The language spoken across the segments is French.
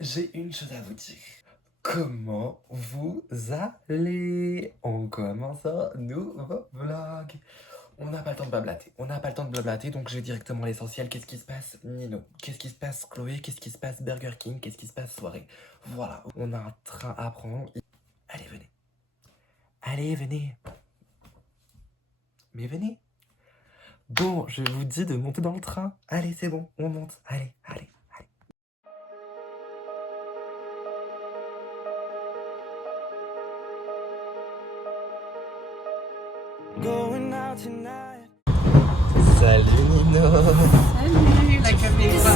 J'ai une chose à vous dire. Comment vous allez? On commence un nouveau vlog. On n'a pas le temps de blablater. Donc j'ai directement l'essentiel. Qu'est-ce qui se passe, Nino? Qu'est-ce qui se passe, Chloé? Qu'est-ce qui se passe, Burger King? Qu'est-ce qui se passe, soirée? Voilà, on a un train à prendre. Allez, venez. Allez, venez. Mais venez. Bon, je vous dis de monter dans le train. Allez, c'est bon, on monte. Allez. Salut Nino. Salut la caméra.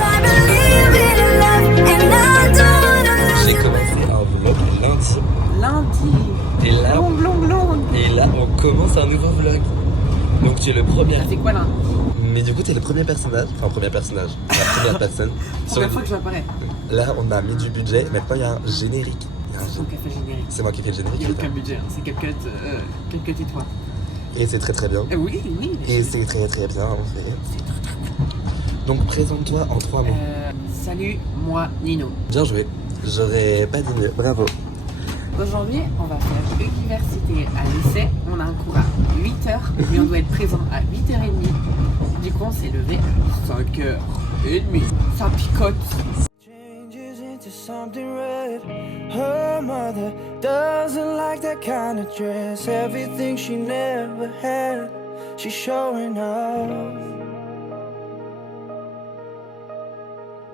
J'ai commencé un vlog Lundi. Et là, Blond. et là, on commence un nouveau vlog. Donc tu es le premier. Ça fait quoi là? Mais du coup, tu es le premier personnage. Enfin, premier personnage. La première personne. Première fois que je m'apparais. Là, on a mis du budget. Maintenant, il y a un générique. C'est toi qui as fait le générique. C'est moi qui fais le générique. Il n'y a aucun budget. Hein. C'est quelques et toi. Et c'est très très bien. Oui. Et c'est très très bien en fait. C'est très. Donc présente-toi en 3 mots. Salut, moi Nino. Bien joué. J'aurais pas dit mieux. Bravo. Aujourd'hui, on va faire université à lycée. On a un cours à 8h, mais on doit être présent à 8h30. Du coup, on s'est levé à 5h30. Ça picote. Something red. Her mother doesn't like that kind of dress. Everything she never had, she's showing off.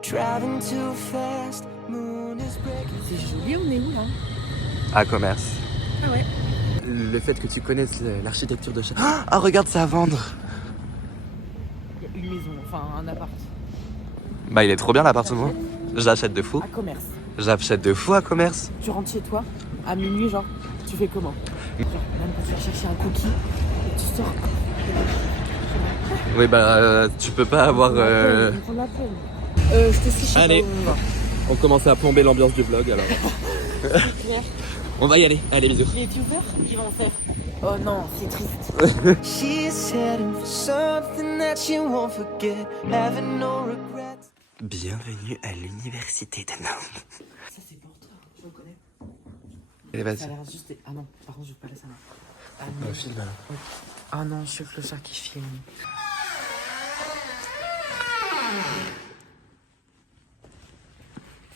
Driving too fast, moon is breaking. C'est joli, on est où là? À commerce. Ah ouais. Le fait que tu connaisses l'architecture de chaque... Ah, regarde, c'est à vendre. Il y a une maison, enfin un appart. Bah, il est trop bien l'appartement. J'achète de fou. À commerce. J'achète de fou à commerce. Tu rentres chez toi, à minuit, genre, tu fais comment? Genre, même quand tu vas chercher un cookie, et tu sors. Oui, bah, tu peux pas avoir... Je te suis chez Allez. toi. On commence à plomber l'ambiance du vlog, alors. Claire. On va y aller. Allez, bisous. Les youtubeurs, ils vont faire. Oh non, c'est triste. She's heading for something that she won't forget, having no regrets. Bienvenue à l'université de Nantes. Ça, c'est pour toi, je le connais. Allez, vas-y. Ça a l'air juste. Ah non, par contre, je vais pas laisser ça. Ah non. Filme alors. Ah non, je suis le clochard qui filme.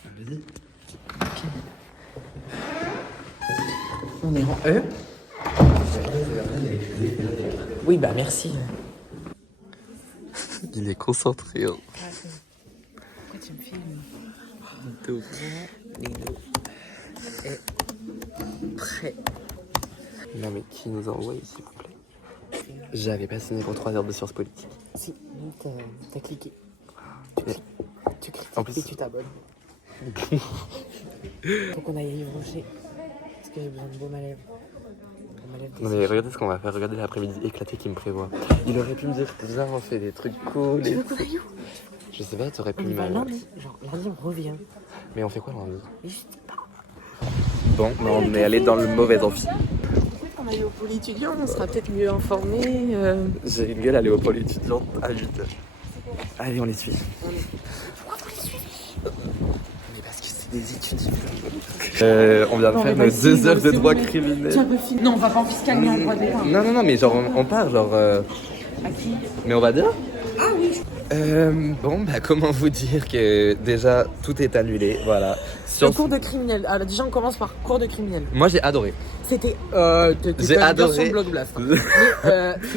Vas-y. Ok. On est en E. Oui, bah merci. Il est concentré. Hein. Pourquoi tu me filmes? De ouf. Nino est prêt. Non mais qui nous envoie s'il vous plaît? J'avais pas signé pour 3 heures de sciences politiques. Si, t'as cliqué. Tu cliques En plus- et tu t'abonnes. Faut qu'on aille à Yves Rocher. Parce que j'ai besoin de beaux malèves. Non mais regardez ce qu'on va faire, regardez l'après-midi éclaté qui me prévoit. Il aurait pu me dire, viens on fait des trucs cool. Tu veux qu'on aille où? Je sais pas, t'aurais pu On y va me... lundi. Genre, lundi, on revient. Mais on fait quoi lundi? Mais je sais pas. Bon, mais on est allé dans le mauvais amphi. Peut-être qu'on aille au pôle étudiant, on sera peut-être mieux informés. J'ai une gueule à aller au pôle étudiant à 8h. Allez, on les suit. Pourquoi vous les suivez? Mais parce que c'est des étudiants. On vient de faire nos 2 heures de droit criminel. Tu as pas fini? Non, on va pas en fiscal ni en droit de l'État. Non, mais genre on part, genre... À qui? Mais on va dire? Ah oui. Bon, bah comment vous dire que déjà tout est annulé, voilà. Le cours de criminel. Alors déjà, on commence par cours de criminel. Moi j'ai adoré. C'était. J'ai adoré. Blog Blast.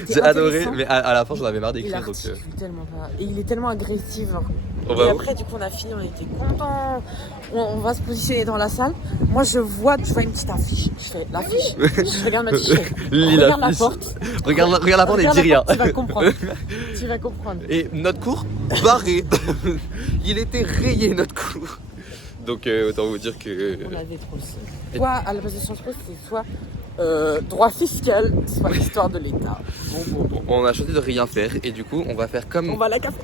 J'ai adoré, mais à la fin j'en avais marre d'écrire. Donc, L'article, tellement pas. Et il est tellement agressif. Genre. on Et va où? après, du coup, on a fini, on était contents. On va se positionner dans la salle. Moi, je vois une petite affiche. Je fais l'affiche. Je regarde ma fiche. Lis Regarde la l'affiche. porte. Regarde la porte et Regarde dis rien. la porte, tu vas comprendre. Tu vas comprendre. Et notre cours, barré. Il était rayé notre cours. Donc autant vous dire que... On avait trop le seum. Soit à la base de Sciences Po, c'est soit droit fiscal, soit histoire de l'État. Bon. On a choisi de rien faire et du coup on va faire comme... On va à la café.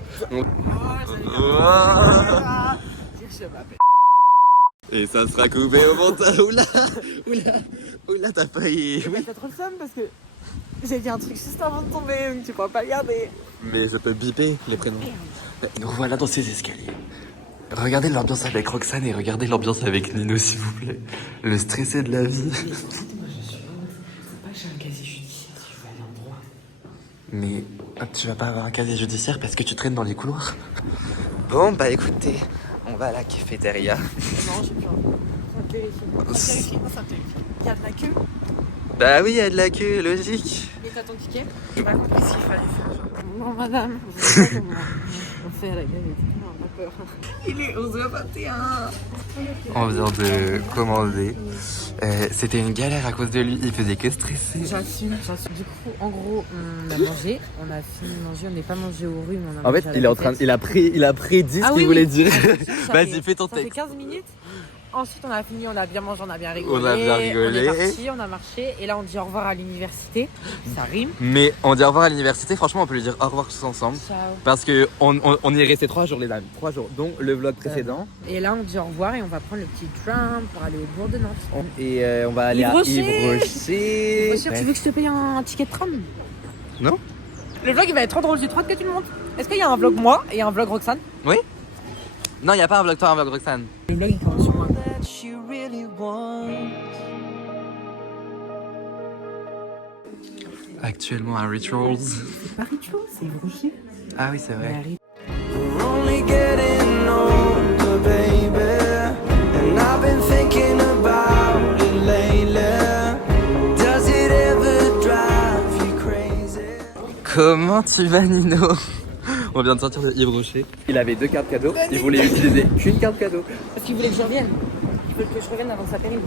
Et ça sera coupé au montage. Oula, t'as failli. Mais t'as trop le seum parce que j'ai dit un truc juste avant de tomber, donc tu pourras pas regarder. Mais je peux biper les prénoms. Nous voilà dans ces escaliers. Regardez l'ambiance avec Roxane et regardez l'ambiance avec Nino, s'il vous plaît. Le stressé de la vie. Mais moi je suis faut pas que j'ai un casier judiciaire si je veux aller en droit. Mais tu vas pas avoir un casier judiciaire parce que tu traînes dans les couloirs. Bon, bah écoutez, on va à la cafétéria. Non, j'ai plus un. Ça vérifie. Il y a de la queue. Bah oui, il y a de la queue, logique. Mais t'as ton ticket. J'ai pas compris ce qu'il fallait faire. Non, madame, vous savez pas comment on fait à la gavette. Non, pas peur. Il est 11h21. On vient de commander. C'était une galère à cause de lui, il faisait que stresser. J'assume. Du coup, en gros, on a mangé, on a fini de manger, on n'est pas mangé au rhume, on a En mangé fait, à la il est en train, gavette. il a prédit ce qu'il voulait dire. Vas-y, fais ton Ça fait texte. 15 minutes. Ensuite, on a fini, on a bien mangé, on a bien rigolé. On a bien rigolé. On est parti, on a marché. Et là, on dit au revoir à l'université. Ça rime. Mais on dit au revoir à l'université, franchement, on peut lui dire au revoir tous ensemble. Ciao. Parce que on y est resté 3 jours, les dames. 3 jours, dont le vlog précédent. Et là, on dit au revoir et on va prendre le petit tram pour aller au bourg de Nantes. Et on va aller Yves à Rocher. Yves Rocher. Bien sûr, tu veux que je te paye un ticket de tram? Non. Le vlog, il va être trop drôle. J'ai trop hâte que tu le montes. Est-ce qu'il y a un vlog moi et un vlog Roxane? Oui. Non, il n'y a pas un vlog toi, un vlog Roxane. Le vlog, il commence sur moi. That she really wants. Actuellement à Rituals. C'est pas Ritual, c'est Yves Rocher. Ah oui, c'est vrai. We're only getting older, baby. And I've been thinking about it lately. Does it ever drive you crazy? Comment tu vas, Nino? On vient de sortir de Yves Rocher. Il avait 2 cartes cadeaux. Il voulait utiliser qu'une carte cadeau. Parce qu'il voulait que je revienne. Il veut que je revienne avant que ça périme.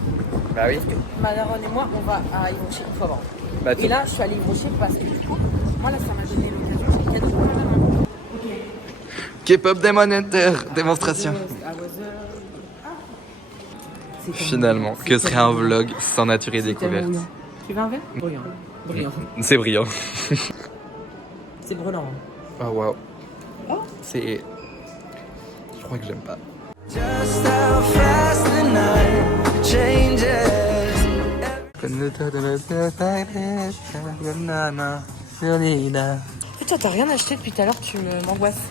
Bah oui. Parce que ma daronne et moi, on va à Yves Rocher une fois par an. Bah, Et là, je suis allée Yves Rocher parce que du coup, moi là, ça m'a donné l'occasion. Il y a des gens K-pop Demon Hunter, démonstration. Finalement, que serait un vlog sans nature et découverte? Tu veux un verre? Brillant. Brillant. C'est brillant. C'est brûlant. Oh waouh. C'est. Je crois que j'aime pas. Just how fast the night changes. Toi, t'as rien acheté depuis tout à l'heure, tu m'angoisses.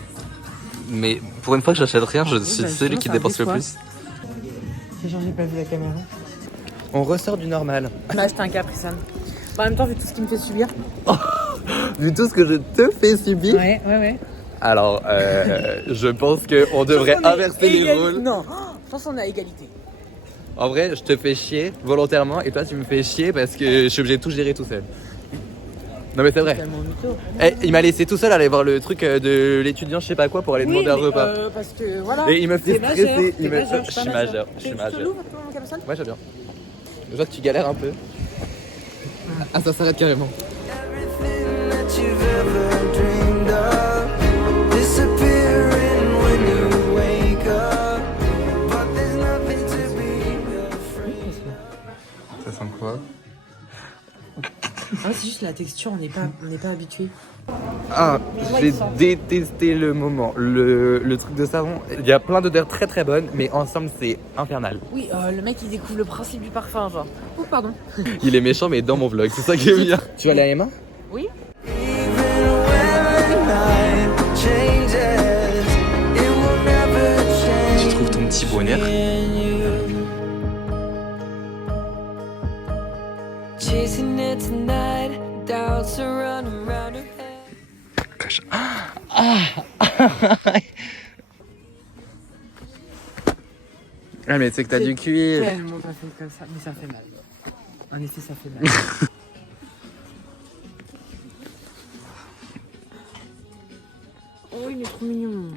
Mais pour une fois que j'achète rien, je suis bah, celui qui justement, dépense ça le me plus. J'ai changé pas vu la caméra. On ressort du normal. On a acheté un Capri Sun. En même temps, vu tout ce qu'il me fait subir. Vu tout ce que je te fais subir. Ouais. Alors, je pense qu'on devrait inverser les rôles. Non, je pense qu'on est à égalité. En vrai, je te fais chier volontairement et toi tu me fais chier parce que je suis obligé de tout gérer tout seul. Non mais c'est vrai. Tellement mytho. Eh, il m'a laissé tout seul aller voir le truc de l'étudiant je sais pas quoi pour aller demander un repas. Parce que voilà. Et il me fait T'es majeur, stresser. t'es majeur, Je suis majeur. Je suis Tu majeur. l'ouvres, ton Capri Sun? Ouais, j'aime bien. Je vois que tu galères un peu. Ah, ça s'arrête carrément. Everything that you've ever dreamed of disappearing when you wake up. But there's nothing to be afraid of. Ça sent quoi? Ah, c'est juste la texture, on n'est pas habitué. Ah, j'ai détesté le moment. Le truc de savon, il y a plein d'odeurs très très bonnes, mais ensemble c'est infernal. Oui, le mec il découvre le principe du parfum, genre. Oh, pardon. Il est méchant, mais dans mon vlog, c'est ça qui est bien. Tu vas aller à Emma? Oui. Even when the night changes, it will never change. Tu trouves ton petit bonheur? Chasing it tonight, doubts are running around her head. Ah mais c'est que t'as du cuir. Tellement pas fait comme ça, mais ça fait mal. En effet, ça fait mal. Oh, il est trop mignon.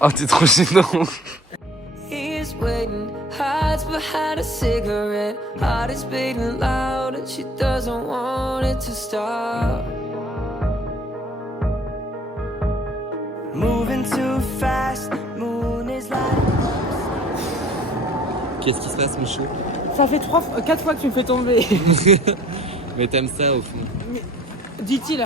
Oh t'es trop gênant. He's waiting, hides behind a cigarette. Heart is beating loud and she doesn't want it to stop. Moving too fast, moon is like. Qu'est-ce qui se passe mon chou? Ça fait 4 fois que tu me fais tomber. Mais t'aimes ça au fond. Dit-il.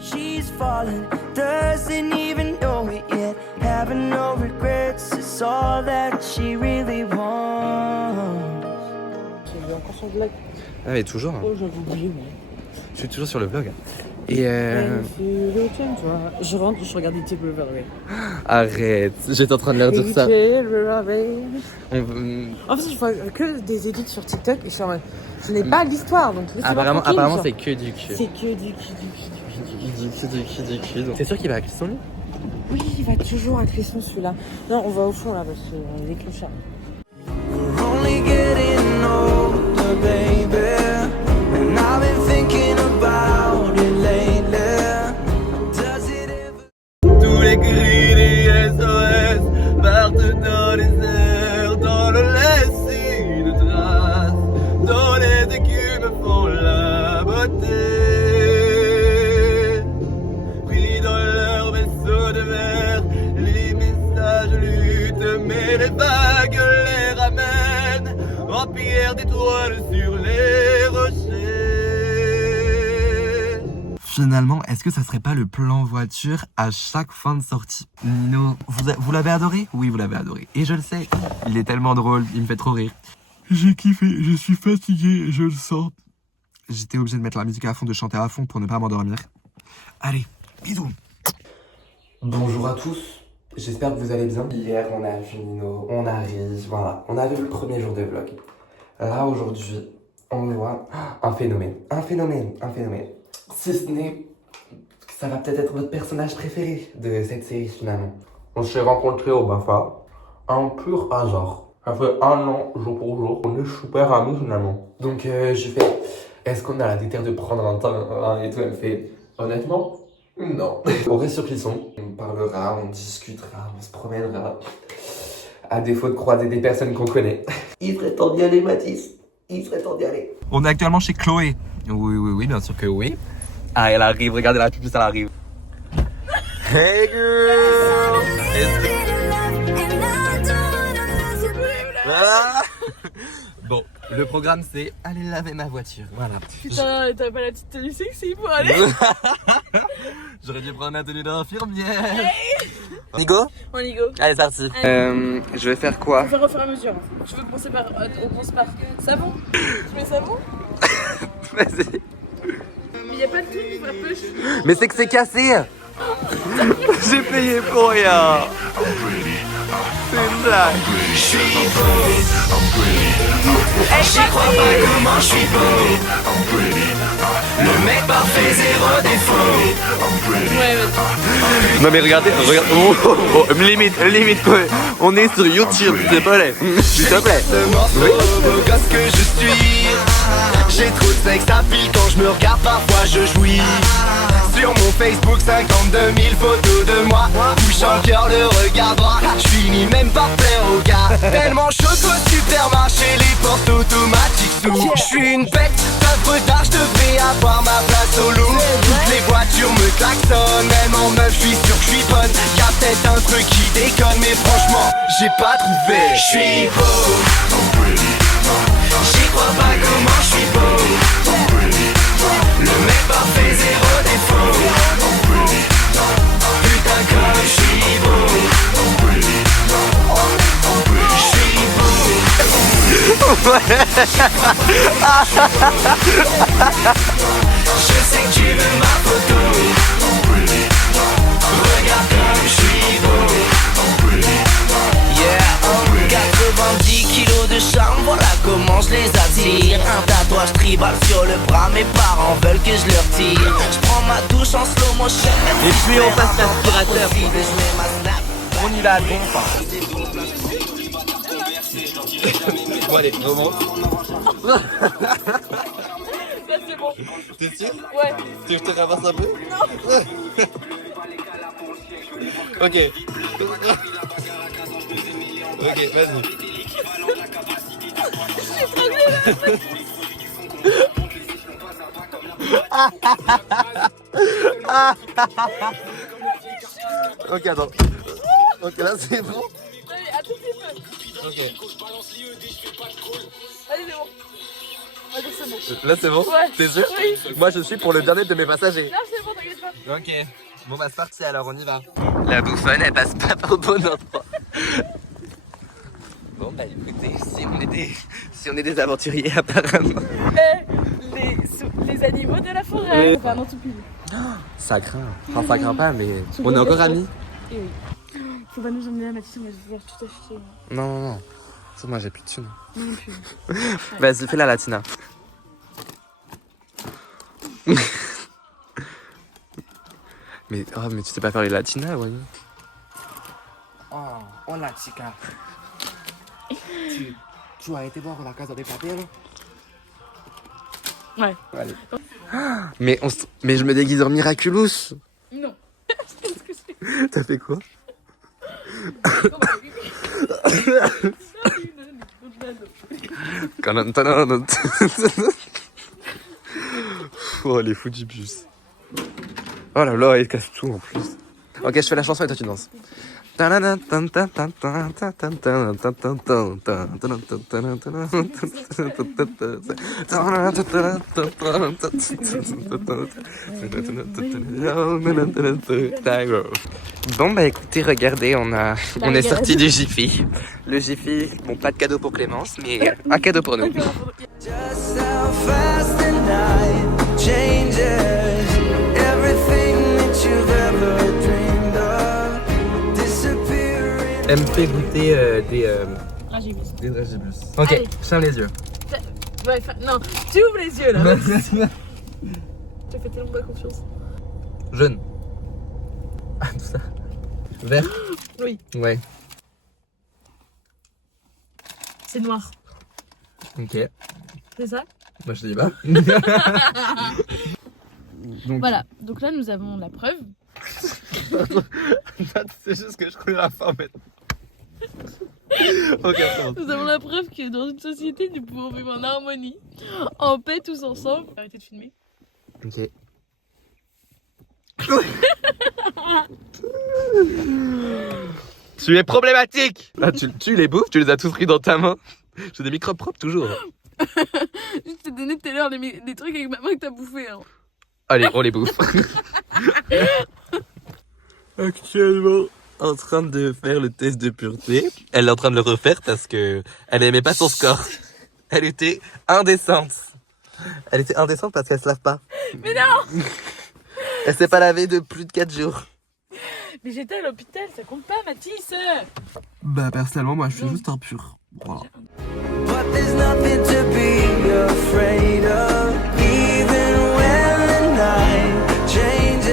She's falling, doesn't even know it yet. Having no regrets. It's all that she really wants. J'ai encore son vlog. Ah mais toujours. Hein. Oh, j'avais oublié, moi. Je suis toujours sur le vlog. Et Je rentre, je regarde YouTube Rivalry. Arrête, j'étais en train de leur dire ça. En fait, je vois que des edits sur TikTok et je suis en mode, je n'ai pas l'histoire, donc Apparemment c'est que du cul. c'est que du cul. C'est sûr qu'il va à Clisson? Oui, il va toujours à Clisson celui-là. Non, on va au fond là parce qu'il est clochard. We're only getting older, baby. And I've been thinking about it lately. Does it ever? Tous les cris des SOS partent dans les airs, dans le laisser de traces, dans les écumes font la beauté. Pris dans leur vaisseau de verre, les messages luttent, mais les vagues les ramènent en pierre d'étoiles sur les rochers. Finalement, est-ce que ça serait pas le plan voiture à chaque fin de sortie? Nino, vous l'avez adoré? Oui, vous l'avez adoré. Et je le sais, il est tellement drôle, il me fait trop rire. J'ai kiffé, je suis fatigué, je le sens. J'étais obligé de mettre la musique à fond, de chanter à fond pour ne pas m'endormir. Allez, bisous. Bonjour à tous, j'espère que vous allez bien. Hier, on a vu Nino, on arrive, voilà. On a vu le premier jour de vlog. Là, aujourd'hui, on voit un phénomène. Si ce n'est, ça va peut-être être votre personnage préféré de cette série finalement. On s'est rencontrés au BAFA, un pur hasard. Ça fait 1 an, jour pour jour, on est super amis finalement. Donc je fais, est-ce qu'on a la déterre de prendre un temps et tout? Elle me fait, honnêtement, non. On reste sur Clisson, on parlera, on discutera, on se promènera. À défaut de croiser des personnes qu'on connaît. Il serait temps d'y aller, Mathis. Il serait temps d'y aller. On est actuellement chez Chloé. Oui, bien sûr que oui. Ah, elle arrive, regardez la pupille, elle arrive. Hey girl! Ah bon, le programme c'est aller laver ma voiture, voilà. Putain, t'as pas la petite tenue sexy pour aller? J'aurais dû prendre ma tenue d'infirmière. On y go? On y go. Allez, c'est parti. Je vais faire quoi? On va faire au fur et à mesure. Je veux commencer par. On commence par savon. Tu mets savon? Vas-y. Mais y a pas de truc pour la poche. Mais c'est que c'est cassé. J'ai payé pour rien. C'est une blague. Je suis beau. J'y crois pas comment je suis beau. Le mec parfait, zéro défaut. Ouais. Non mais regardez. Limite quoi. On est sur YouTube, s'il te plaît. S'il te plaît. Ce morceau, beau gosse que je suis. J'ai trop de sexe à pile quand je me regarde, parfois je jouis. Sur mon Facebook, 52 000 photos de moi. Touchant le cœur, le regard droit. Je finis même par plaire aux gars. Tellement chaud qu'au supermarché, les portes automatiques s'ouvrent. Je suis une bête, d'œuvre d'art, je devrais avoir ma place au loup. Toutes les voitures me klaxonnent, même en meuf, je suis sûr que je suis bonne. Y'a peut-être un truc qui déconne, mais franchement, j'ai pas trouvé. Je suis beau. J'y crois pas comment je suis beau. Le mec parfait, zéro défaut. Putain comme je suis beau. Je suis beau. Je sais que tu veux ma photo. Regarde comme je suis beau. Yeah, 90 kilos de charme, voilà comment je les attire. Un tatouage tribal sur le bras, mes parents veulent que je leur tire. Je prends ma douche en slow motion. Et puis on passe l'aspirateur. On y va à bon pas. Bon allez, remonte. Là c'est bon. T'es sûr? Ouais. Tu veux que je te ramasse un peu? Non. Ok. Ok, vas-y. Ok, attends. Ok, là c'est bon. Allez, un tout petit peu. Ok. Allez, c'est bon. Allez, c'est bon. Là c'est bon? Ouais. T'es sûr? Oui. Moi je suis pour le bien-être de mes passagers. Là, c'est bon, t'inquiète pas. Ok. Bon bah c'est parti alors, on y va. La bouffonne elle passe pas par le bon endroit. Bah écoutez, si on est des aventuriers apparemment. Les animaux de la forêt. Enfin, non, tout public. Ça craint. Enfin, ça craint pas, mais on est encore amis. Et oui. Faut pas nous emmener à Mathis, moi je vais tout acheter. Non. Ça, moi j'ai plus de thunes. Non plus. Vas-y, fais la latina. mais tu sais pas faire les latinas, ouais. Oh la chica. tu as été voir la Casa de Papel? Ouais. Allez. Mais je me déguise en Miraculous. Non. T'as fait quoi? Oh les fous du bus. Oh là là, il casse tout en plus. Ok, je fais la chanson et toi tu danses. Bon bah écoutez, regardez, on est sorti du Jiffy. Le Jiffy, bon pas de cadeau pour Clémence, mais un cadeau pour nous. Just how fast the night changes everything that you've ever dreamed of disappearing. Elle me fait goûter Dragibus. des dragibus. Ok, Allez. ferme les yeux. Ouais, non, tu ouvres les yeux là. Tu fais tellement pas confiance. Jaune. Ah, tout ça. Vert. Oui. Ouais. C'est noir. Ok. C'est ça? Moi je te dis pas. Donc, Voilà, donc là nous avons la preuve. c'est juste que je crois la fin maintenant. Ok, attends. Nous avons la preuve que dans une société nous pouvons vivre en harmonie, en paix tous ensemble. Arrêtez de filmer. Ok. Tu es problématique. Là, tu les bouffes, tu les as tous pris dans ta main. J'ai des microbes propres toujours. Je t'ai donné tout à l'heure des trucs avec ma main que t'as bouffé. Hein. Allez, on les bouffe. Actuellement en train de faire le test de pureté. Elle est en train de le refaire parce que elle aimait pas son score. Elle était indécente. Elle était indécente parce qu'elle se lave pas. Mais non. Elle s'est pas lavée de plus de 4 jours. Mais j'étais à l'hôpital, ça compte pas, Mathis. Bah personnellement moi je suis juste impur. Voilà. But there's nothing to be afraid of. Even when the night changes,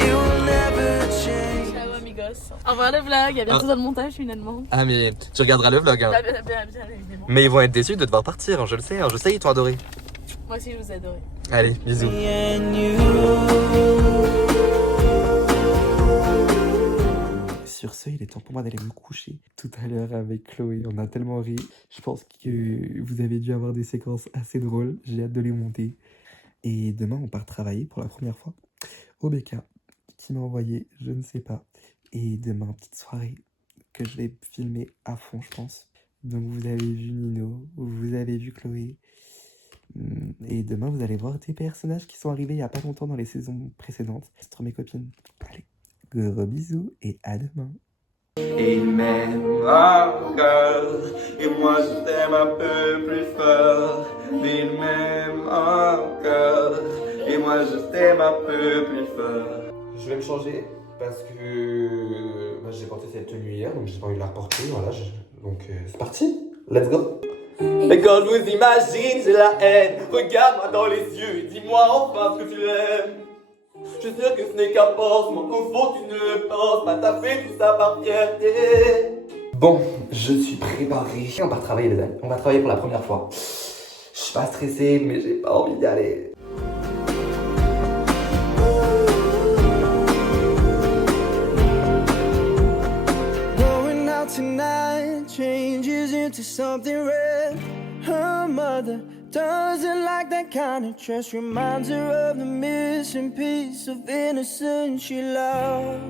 it will never change. Ciao amigos. Au revoir le vlog, à bientôt dans le montage finalement. Ah mais tu regarderas le vlog hein. Bien, évidemment. Mais ils vont être déçus de devoir partir, hein, je le sais, hein. Je sais ils t'ont adoré. Moi aussi je vous ai adoré. Allez, bisous. Me and you. Sur ce, il est temps pour moi d'aller me coucher. Tout à l'heure avec Chloé, on a tellement ri. Je pense que vous avez dû avoir des séquences assez drôles. J'ai hâte de les monter. Et demain, on part travailler pour la première fois au BK. Qui m'a envoyé, je ne sais pas. Et demain, petite soirée que je vais filmer à fond, je pense. Donc vous avez vu Nino, vous avez vu Chloé. Et demain, vous allez voir des personnages qui sont arrivés il n'y a pas longtemps dans les saisons précédentes. C'est trop mes copines. Allez. Gros bisous et à demain. Et il m'aime encore, et moi je t'aime un peu plus fort. Mais il m'aime encore, et moi je t'aime un peu plus fort. Je vais me changer parce que j'ai porté cette tenue hier, donc j'ai pas envie de la reporter. Voilà, donc c'est parti, let's go. Et quand je vous imagine, j'ai la haine. Regarde-moi dans les yeux et dis-moi enfin ce que tu l'aimes. Je suis sûr que ce n'est qu'un pansement, qu'au fond tu ne le penses pas, t'as fait tout ça par fierté. Bon, je suis préparé. On va travailler les amis, on va travailler pour la première fois. Je suis pas stressé, mais j'ai pas envie d'y aller. Going out tonight changes into something red. Her mother doesn't like that kind of dress. Reminds her of the missing piece of innocence she lost.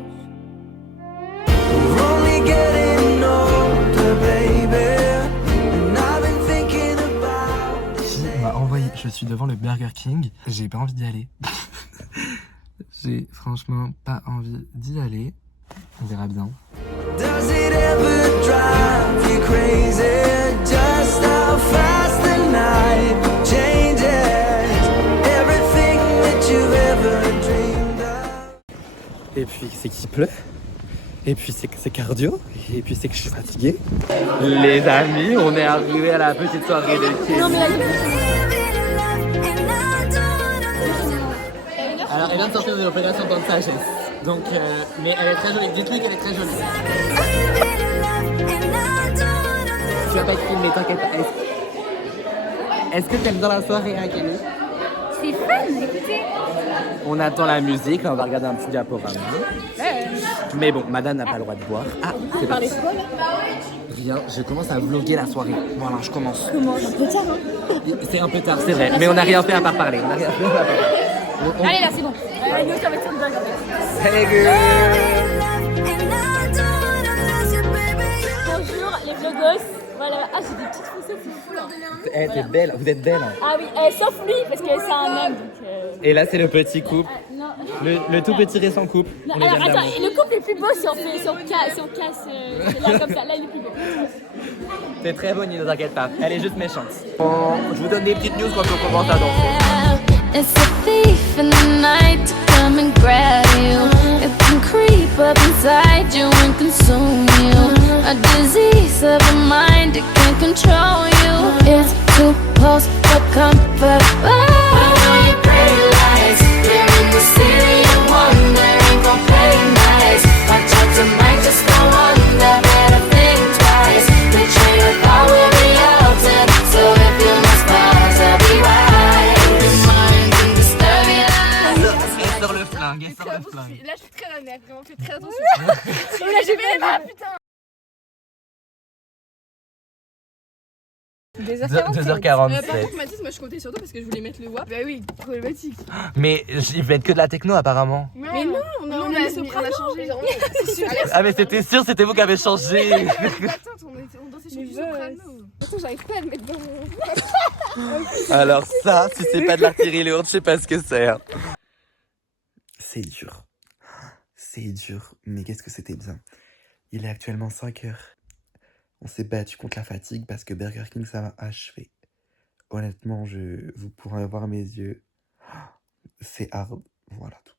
We're only getting older, baby. And I've been thinking about this. On m'a envoyé, je suis devant le Burger King. J'ai pas envie d'y aller. J'ai franchement pas envie d'y aller. On verra bien. Does it ever drive you crazy? Just how fast the night changes. Everything that you've ever dreamed of. Et puis c'est qu'il pleut. Et puis c'est que c'est cardio. Et puis c'est que je suis fatigué. Les amis, on est arrivé à la petite soirée de Kim. Alors, elle vient de sortir de l'opération Temps de sagesse. Donc, mais elle est très jolie. Dites-lui qu'elle est très jolie. Tu vas pas être filmée, t'inquiète pas. Est-ce que t'aimes bien la soirée, hein, Kelly? C'est fun, écoutez. On attend la musique, là on va regarder un petit diaporama. Mais bon, madame n'a pas le droit de boire. Ah, c'est parti. Viens, je commence à vlogger la soirée. Voilà, je commence. Comment? Un peu tard, hein. C'est un peu tard, c'est vrai. Mais on n'a rien fait à part parler. On a rien fait à part parler. Allez, là, c'est bon. Nous, ça va être une dingue. Hey girl. Bonjour, les vlogos. Voilà. Ah, j'ai des petites faussettes, c'est fou, là. Eh, t'es belle, vous êtes belle. Hein. Ah oui, sauf lui, parce que c'est un homme, donc... Et là, c'est le petit couple. Non. Le tout petit récent couple. Non, On les alors, aime attends, d'amour. le couple est plus beau si on casse là, comme ça. Là, il est plus beau. C'est très bonne, ne t'inquiète pas. Elle est juste méchante. Bon, je vous donne des petites news quand on commence à danser. It's a thief in the night to come and grab you. It can creep up inside you and consume you. A disease of the mind, it can control you. It's too close for comfort. Your pretty lights, you're in the city of wonder. Ain't gon' play nice. Watch out, tonight just go under. Better think twice. The train of thought will be altered. So if you must pause, I'll be right. Et sur le flingue, et sur le flingue. Là, je suis très honnête, vraiment, fais très attention. Là, j'ai fait les mains, putain. 2h47. Par contre, Mathis, moi je comptais sur toi parce que je voulais mettre le WAP. Bah oui, problématique. Mais il va être que de la techno apparemment. Mais non, on a les sopranos, on a changé. C'est sûr. Ah mais c'était sûr, c'était vous qui avez changé. Attends, on dansait sur du soprano. Attends, j'arrive pas à le mettre dans mon... Alors ça, si c'est pas de l'artillerie lourde, je sais pas ce que c'est. Hein. C'est dur. C'est dur, mais qu'est-ce que c'était bien. Il est actuellement 5h. On s'est battu contre la fatigue parce que Burger King, ça m'a achevé. Honnêtement, vous pourrez voir mes yeux. C'est hard. Voilà tout.